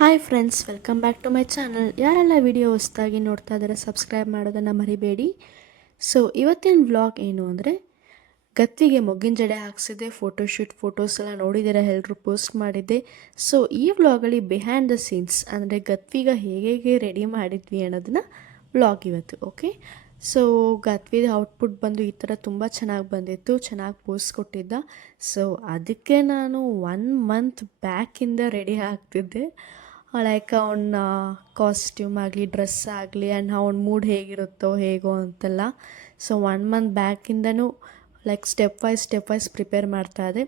Hi friends, welcome back to my channel. ಯಾರೆಲ್ಲ video ಹೊಸದಾಗಿ ನೋಡ್ತಾ ಇದ್ದಾರೆ ಸಬ್ಸ್ಕ್ರೈಬ್ ಮಾಡೋದನ್ನು ಮರಿಬೇಡಿ. ಸೊ ಇವತ್ತಿನ ವ್ಲಾಗ್ ಏನು ಅಂದರೆ, ಗತ್ವಿಗೆ ಮೊಗ್ಗಿನ ಜಡೆ ಹಾಕ್ಸಿದ್ದೆ, ಫೋಟೋಶೂಟ್ ಫೋಟೋಸ್ ಎಲ್ಲ ನೋಡಿದ್ದೀರಾ, ಎಲ್ಲರೂ ಪೋಸ್ಟ್ ಮಾಡಿದ್ದೆ. ಸೊ ಈ ವ್ಲಾಗಲ್ಲಿ ಬಿಹೈಂಡ್ ದ ಸೀನ್ಸ್ ಅಂದರೆ ಗತ್ವಿಗ ಹೇಗೆ ರೆಡಿ ಮಾಡಿದ್ವಿ ಅನ್ನೋದನ್ನ ವ್ಲಾಗ್ ಇವತ್ತು. ಓಕೆ, ಸೊ ಗತ್ವಿದ ಔಟ್ಪುಟ್ ಬಂದು ಈ ಥರ ತುಂಬ ಚೆನ್ನಾಗಿ ಬಂದಿತ್ತು, ಚೆನ್ನಾಗಿ ಪೋಸ್ಟ್ ಕೊಟ್ಟಿದ್ದ. ಸೊ ಅದಕ್ಕೆ ನಾನು 1 ಮಂತ್ ಬ್ಯಾಕಿಂದ ರೆಡಿ ಆಗ್ತಿದ್ದೆ. ಲೈಕ್ ಅವನ ಕಾಸ್ಟ್ಯೂಮ್ ಆಗಲಿ, ಡ್ರೆಸ್ ಆಗಲಿ, ಆ್ಯಂಡ್ ಅವ್ನ ಮೂಡ್ ಹೇಗಿರುತ್ತೋ ಹೇಗೋ ಅಂತೆಲ್ಲ. ಸೊ 1 ಮಂತ್ ಬ್ಯಾಕಿಂದನೂ ಲೈಕ್ ಸ್ಟೆಪ್ ವೈಸ್ ಪ್ರಿಪೇರ್ ಮಾಡ್ತಾಯಿದ್ದೆ.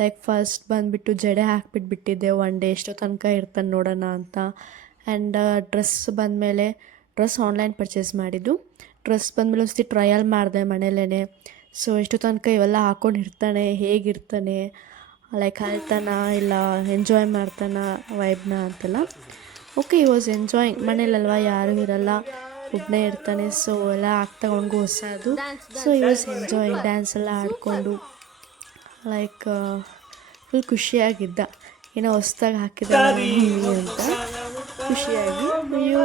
ಲೈಕ್ ಫಸ್ಟ್ ಬಂದುಬಿಟ್ಟು ಜಡೆ ಹಾಕ್ಬಿಟ್ಟಿದ್ದೆ, 1 ಡೇ ಎಷ್ಟೋ ತನಕ ಇರ್ತಾನೆ ನೋಡೋಣ ಅಂತ. ಆ್ಯಂಡ್ ಡ್ರೆಸ್ ಬಂದಮೇಲೆ ಡ್ರೆಸ್ ಆನ್ಲೈನ್ ಪರ್ಚೇಸ್ ಮಾಡಿದ್ದು. ಡ್ರೆಸ್ ಬಂದಮೇಲೆ ಒಂದ್ಸತಿ ಟ್ರಯಲ್ ಮಾಡಿದೆ ಮನೇಲೇ. ಸೊ ಎಷ್ಟು ತನಕ ಇವೆಲ್ಲ ಹಾಕ್ಕೊಂಡಿರ್ತಾನೆ, ಹೇಗಿರ್ತಾನೆ, ಲೈಕ್ ಅಳ್ತಾನ ಇಲ್ಲ ಎಂಜಾಯ್ ಮಾಡ್ತಾನ ವೈಬ್ನ ಅಂತೆಲ್ಲ. ಓಕೆ, ಈ ವಾಸ್ ಎಂಜಾಯಿಂಗ್. ಮನೇಲಲ್ವ ಯಾರೂ ಇರಲ್ಲ, ಒಬ್ಬನೇ ಇರ್ತಾನೆ. ಸೊ ಎಲ್ಲ ಆಗ್ತಗೊಂಡು ಹೊಸದು. ಸೊ ಈ ವಾಸ್ ಎಂಜಾಯಿಂಗ್, ಡ್ಯಾನ್ಸ್ ಎಲ್ಲ ಆಡಿಕೊಂಡು ಲೈಕ್ ಫುಲ್ ಖುಷಿಯಾಗಿದ್ದ. ಏನೋ ಹೊಸ್ದಾಗಿ ಹಾಕಿದ್ದಾರೆ ಅಂತ ಖುಷಿಯಾಗಿ. ಅಯ್ಯೋ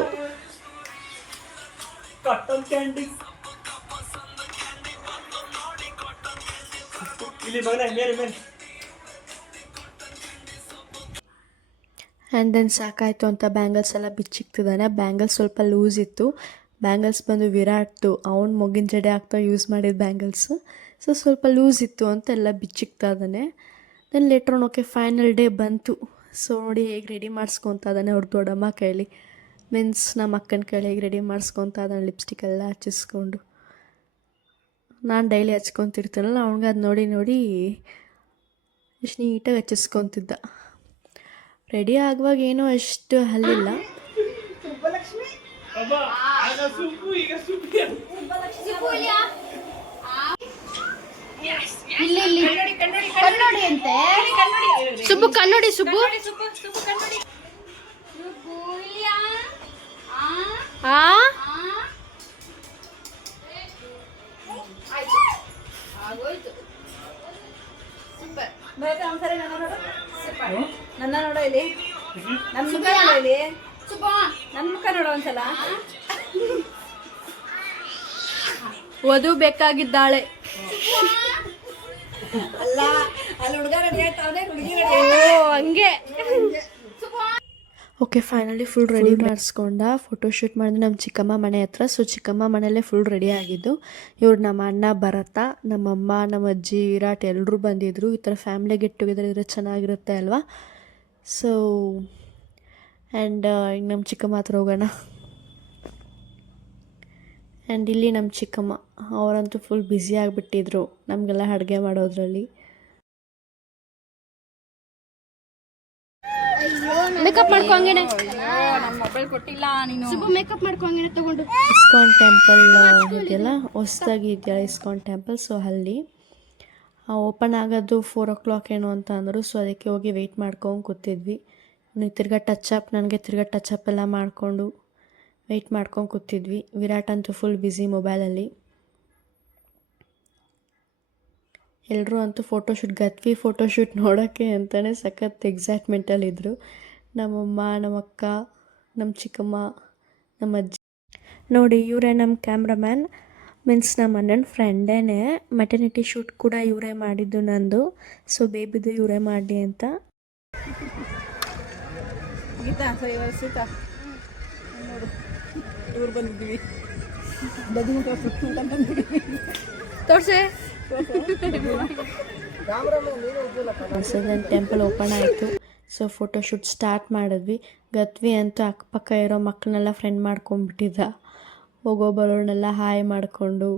ಆ್ಯಂಡ್ ದೆನ್ ಸಾಕಾಯಿತು ಅಂತ ಬ್ಯಾಂಗಲ್ಸ್ ಎಲ್ಲ ಬಿಚ್ಚಿಕ್ತಿದ್ದಾನೆ. ಬ್ಯಾಂಗಲ್ಸ್ ಸ್ವಲ್ಪ ಲೂಸ್ ಇತ್ತು. ಬ್ಯಾಂಗಲ್ಸ್ ಬಂದು ವಿರಾಟ್ದು, ಅವ್ನು ಮೊಗ್ಗಿನ ಜಡೆ ಹಾಕ್ತಾ ಯೂಸ್ ಮಾಡಿದ ಬ್ಯಾಂಗಲ್ಸು. ಸೊ ಸ್ವಲ್ಪ ಲೂಸ್ ಇತ್ತು ಅಂತ ಎಲ್ಲ ಬಿಚ್ಚಿಕ್ತಾ ಇದ್ದಾನೆ. Then later on okay, final day ಬಂತು. ಸೊ ನೋಡಿ ಹೇಗೆ ರೆಡಿ ಮಾಡಿಸ್ಕೊತಾ ಇದ್ದಾನೆ ಅವ್ರ ದೊಡ್ಡಮ್ಮ ಕೈಲಿ, ಮೀನ್ಸ್ ನಮ್ಮ ಅಕ್ಕನ ಕೈಲಿ ಹೇಗೆ ರೆಡಿ ಮಾಡಿಸ್ಕೊತಾ ಇದ್ದಾನೆ, ಲಿಪ್ಸ್ಟಿಕ್ ಎಲ್ಲ ಹಚ್ಚಿಸ್ಕೊಂಡು. ನಾನು ಡೈಲಿ ಹಚ್ಕೊತಿರ್ತೀನಲ್ಲ, ಅವ್ನಿಗೆ ಅದು ನೋಡಿ ಎಷ್ಟು ನೀಟಾಗಿ ಹಚ್ಚಿಸ್ಕೊತಿದ್ದ. ರೆಡಿ ಆಗುವಾಗ ಏನೋ ಅಷ್ಟು ಹಲ್ಲಿಲ್ಲ. ಸುಬ್ಬು ಕನ್ನಡಿ, ಸುಬ್ಬು ನನ್ನ ನೋಡೋ ಇಲ್ಲಿ, ನನ್ನ ಮುಖ ನೋಡೋ ಇಲ್ಲಿ, ನನ್ನ ಮುಖ ನೋಡೋ ಒಂದ್ಸಲ. ವಧು ಬೇಕಾಗಿದ್ದಾಳೆ. ಅಲ್ಲ, ಅಲ್ಲಿ ಹುಡುಗ ರೆಡಿ ಆಯ್ತಾವನೆ, ಹುಡುಗಿ ರೆಡಿ. ಓ ಹಂಗೆ. ಓಕೆ, ಫೈನಲಿ ಫುಲ್ ರೆಡಿ ಮಾಡಿಸ್ಕೊಂಡ. ಫೋಟೋಶೂಟ್ ಮಾಡಿದ್ರೆ ನಮ್ಮ ಚಿಕ್ಕಮ್ಮ ಮನೆ ಹತ್ರ. ಸೊ ಚಿಕ್ಕಮ್ಮ ಮನೆಯಲ್ಲೇ ಫುಲ್ ರೆಡಿ ಆಗಿದ್ದು. ಇವ್ರು ನಮ್ಮ ಅಣ್ಣ ಭರತ, ನಮ್ಮಮ್ಮ, ನಮ್ಮ ಅಜ್ಜಿ ವಿರಾಟ್ ಎಲ್ಲರೂ ಬಂದಿದ್ದರು. ಈ ಥರ ಫ್ಯಾಮಿಲಿ ಗೆಟ್ ಟುಗೆದರ್ ಇದ್ರೆ ಚೆನ್ನಾಗಿರುತ್ತೆ ಅಲ್ವಾ. ಸೊ ಆ್ಯಂಡ್ ಈಗ ನಮ್ಮ ಚಿಕ್ಕಮ್ಮ ಹತ್ರ ಹೋಗೋಣ. ಆ್ಯಂಡ್ ಇಲ್ಲಿ ನಮ್ಮ ಚಿಕ್ಕಮ್ಮ, ಅವರಂತೂ ಫುಲ್ ಬ್ಯುಸಿ ಆಗಿಬಿಟ್ಟಿದ್ರು ನಮಗೆಲ್ಲ ಅಡುಗೆ ಮಾಡೋದ್ರಲ್ಲಿ. ಮೇಕಪ್ ಮಾಡ್ಕೊಂಗೇನೆ, ನಮ್ಮ ಮೊಬೈಲ್ ಕೊಟ್ಟಿಲ್ಲ ನೀನು. ಸುಬ್ಬು ಮೇಕಪ್ ಮಾಡ್ಕೊಂಗೇನೆ ತಗೊಂಡು. ಇಸ್ಕಾನ್ ಟೆಂಪಲ್ ಇದೆಯಲ್ಲ, ಹೊಸದಾಗಿ ಇದೆಯಲ್ಲ ಇಸ್ಕಾನ್ ಟೆಂಪಲ್. ಸೊ ಅಲ್ಲಿ ಓಪನ್ ಆಗೋದು 4 o'clock ಏನೋ ಅಂತ ಅಂದರು. ಸೊ ಅದಕ್ಕೆ ಹೋಗಿ ವೆಯ್ಟ್ ಮಾಡ್ಕೊಂಡು ಕೂತಿದ್ವಿ. ನನಗೆ ತಿರ್ಗಾ ಟಚಪ್ ಎಲ್ಲ ಮಾಡಿಕೊಂಡು ವೆಯ್ಟ್ ಮಾಡ್ಕೊಂಡು ಕೂತಿದ್ವಿ. ವಿರಾಟ್ ಅಂತೂ ಫುಲ್ ಬ್ಯುಸಿ ಮೊಬೈಲಲ್ಲಿ. ಎಲ್ಲರೂ ಅಂತೂ ಗತ್ವಿ ಫೋಟೋಶೂಟ್ ನೋಡೋಕ್ಕೆ ಅಂತಲೇ ಸಖತ್ ಎಕ್ಸೈಟ್ಮೆಂಟಲ್ಲಿದ್ದರು. ನಮ್ಮಮ್ಮ, ನಮ್ಮ ಅಕ್ಕ, ನಮ್ಮ ಚಿಕ್ಕಮ್ಮ, ನಮ್ಮ ಅಜ್ಜಿ. ನೋಡಿ ಇವರೇ ನಮ್ಮ ಕ್ಯಾಮ್ರಾಮ್ಯಾನ್, ಮೀನ್ಸ್ ನಮ್ಮ ಅಣ್ಣನ ಫ್ರೆಂಡೇನೆ. ಮೆಟರ್ನಿಟಿ ಶೂಟ್ ಕೂಡ ಇವರೇ ಮಾಡಿದ್ದು ನಂದು. ಸೊ ಬೇಬಿದು ಇವರೇ ಮಾಡಲಿ ಅಂತ. ಗೀತಾ ಸೀತಾ ನೋಡು, ಇವ್ರು ಬಂದಿದ್ದೀವಿ. ತೋರ್ಸೆ. ಟೆಂಪಲ್ ಓಪನ್ ಆಯಿತು. ಸೊ ಫೋಟೋಶೂಟ್ ಸ್ಟಾರ್ಟ್ ಮಾಡಿದ್ವಿ. ಗತ್ವಿ ಅಂತೂ ಅಕ್ಕಪಕ್ಕ ಇರೋ ಮಕ್ಕಳನ್ನೆಲ್ಲ ಫ್ರೆಂಡ್ ಮಾಡ್ಕೊಂಡ್ಬಿಟ್ಟಿದ್ದ. ಹೋಗೋ ಬರೋರ್ನೆಲ್ಲ ಹಾಯ್ ಮಾಡಿಕೊಂಡು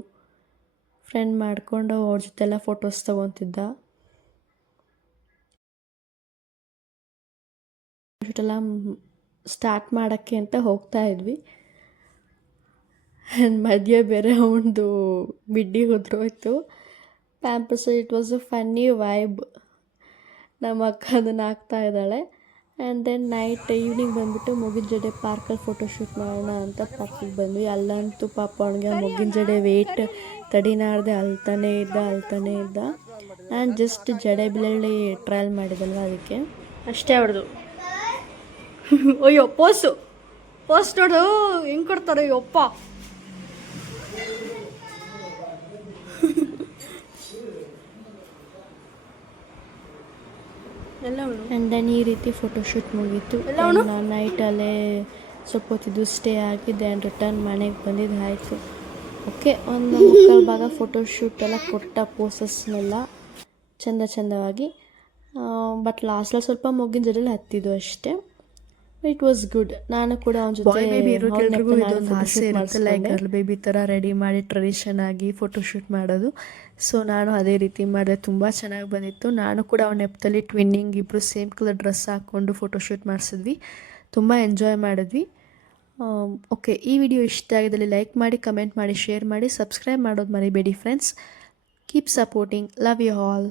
ಫ್ರೆಂಡ್ ಮಾಡಿಕೊಂಡು ಅವ್ರ ಜೊತೆಲ್ಲ ಫೋಟೋಸ್ ತೊಗೊತಿದ್ದ. ಫೋಟೋಶೂಟೆಲ್ಲ ಸ್ಟಾರ್ಟ್ ಮಾಡೋಕ್ಕೆ ಅಂತ ಹೋಗ್ತಾ ಇದ್ವಿ. ಮಧ್ಯೆ ಬೇರೆ ಅವನದು ಬಿಡ್ಡಿ ಉದ್ರೋಯ್ತು Pampers. It was a funny vibe. ನಮ್ಮ ಅಕ್ಕ ಅದನ್ನು ಹಾಕ್ತಾ ಇದ್ದಾಳೆ. ಆ್ಯಂಡ್ ದೆನ್ ನೈಟ್ ಈವ್ನಿಂಗ್ ಬಂದುಬಿಟ್ಟು ಮೊಗ್ಗಿನ ಜಡೆ ಪಾರ್ಕಲ್ಲಿ ಫೋಟೋಶೂಟ್ ಮಾಡೋಣ ಅಂತ ಪಾರ್ಕಿಗೆ ಬಂದ್ವಿ. ಅಲ್ಲಂತೂ ಪಾಪ ಅವನಿಗೆ ಮೊಗ್ಗಿನ ಜಡೆ ವೆಯ್ಟ್ ತಡಿನಾರ್ದೆ ಅಳ್ತಾನೇ ಇದ್ದ. ನಾನು ಜಸ್ಟ್ ಜಡೆ ಬಿಲಳ್ಳಿ ಟ್ರಯಲ್ ಮಾಡಿದಲ್ವ, ಅದಕ್ಕೆ ಅಷ್ಟೇ ಅವ್ರದ್ದು. ಅಯ್ಯೋ ಪೋಸ್ಟ್ ನೋಡು ಹೆಂಗೆ ಕೊಡ್ತಾರೆ ಅಯ್ಯಪ್ಪ. ಎಲ್ಲ ಆ್ಯಂಡ್ ದೆನ್ ಈ ರೀತಿ ಫೋಟೋಶೂಟ್ ಮುಗೀತು. ನೈಟಲ್ಲೇ ಸ್ವಲ್ಪ ಹೊತ್ತಿದ್ದು ಸ್ಟೇ ಆಗಿದ್ದೆ ಆ್ಯಂಡ್ ರಿಟರ್ನ್ ಮನೆಗೆ ಬಂದಿದ್ದು ಆಯಿತು. ಓಕೆ, ಒಂದು ಮುಕ್ಕಾಲು ಭಾಗ ಫೋಟೋಶೂಟ್ ಎಲ್ಲ ಕೊಟ್ಟ ಪೋಸಸ್ನೆಲ್ಲ ಚಂದವಾಗಿ. ಬಟ್ ಲಾಸ್ಟಲ್ಲಿ ಸ್ವಲ್ಪ ಮೊಗ್ಗಿನ ಜಡೆಯಲ್ಲಿ ಹತ್ತಿದ್ದು ಅಷ್ಟೇ. It was good. ನಾನು ಕೂಡ ಅವನ ಜೊತೆ ಗರ್ಲ್ ಬೇಬಿ ಥರ ರೆಡಿ ಮಾಡಿ ಟ್ರೆಡಿಷನ್ ಆಗಿ ಫೋಟೋಶೂಟ್ ಮಾಡೋದು. ಸೊ ನಾನು ಅದೇ ರೀತಿ ಮಾಡಿದೆ, ತುಂಬ ಚೆನ್ನಾಗಿ ಬಂದಿತ್ತು. ನಾನು ಕೂಡ ಅವನ ನೆಪದಲ್ಲಿ ಟ್ವಿನ್ನಿಂಗ್ ಇಬ್ಬರು ಸೇಮ್ ಕಲರ್ ಡ್ರೆಸ್ ಹಾಕ್ಕೊಂಡು ಫೋಟೋಶೂಟ್ ಮಾಡಿಸಿದ್ವಿ. ತುಂಬ ಎಂಜಾಯ್ ಮಾಡಿದ್ವಿ. ಓಕೆ, ಈ ವಿಡಿಯೋ ಇಷ್ಟ ಆಗಿದ್ದಲ್ಲಿ ಲೈಕ್ ಮಾಡಿ, ಕಮೆಂಟ್ ಮಾಡಿ, ಶೇರ್ ಮಾಡಿ, ಸಬ್ಸ್ಕ್ರೈಬ್ ಮಾಡೋದು ಮರಿಬೇಡಿ friends. Keep supporting. Love you all.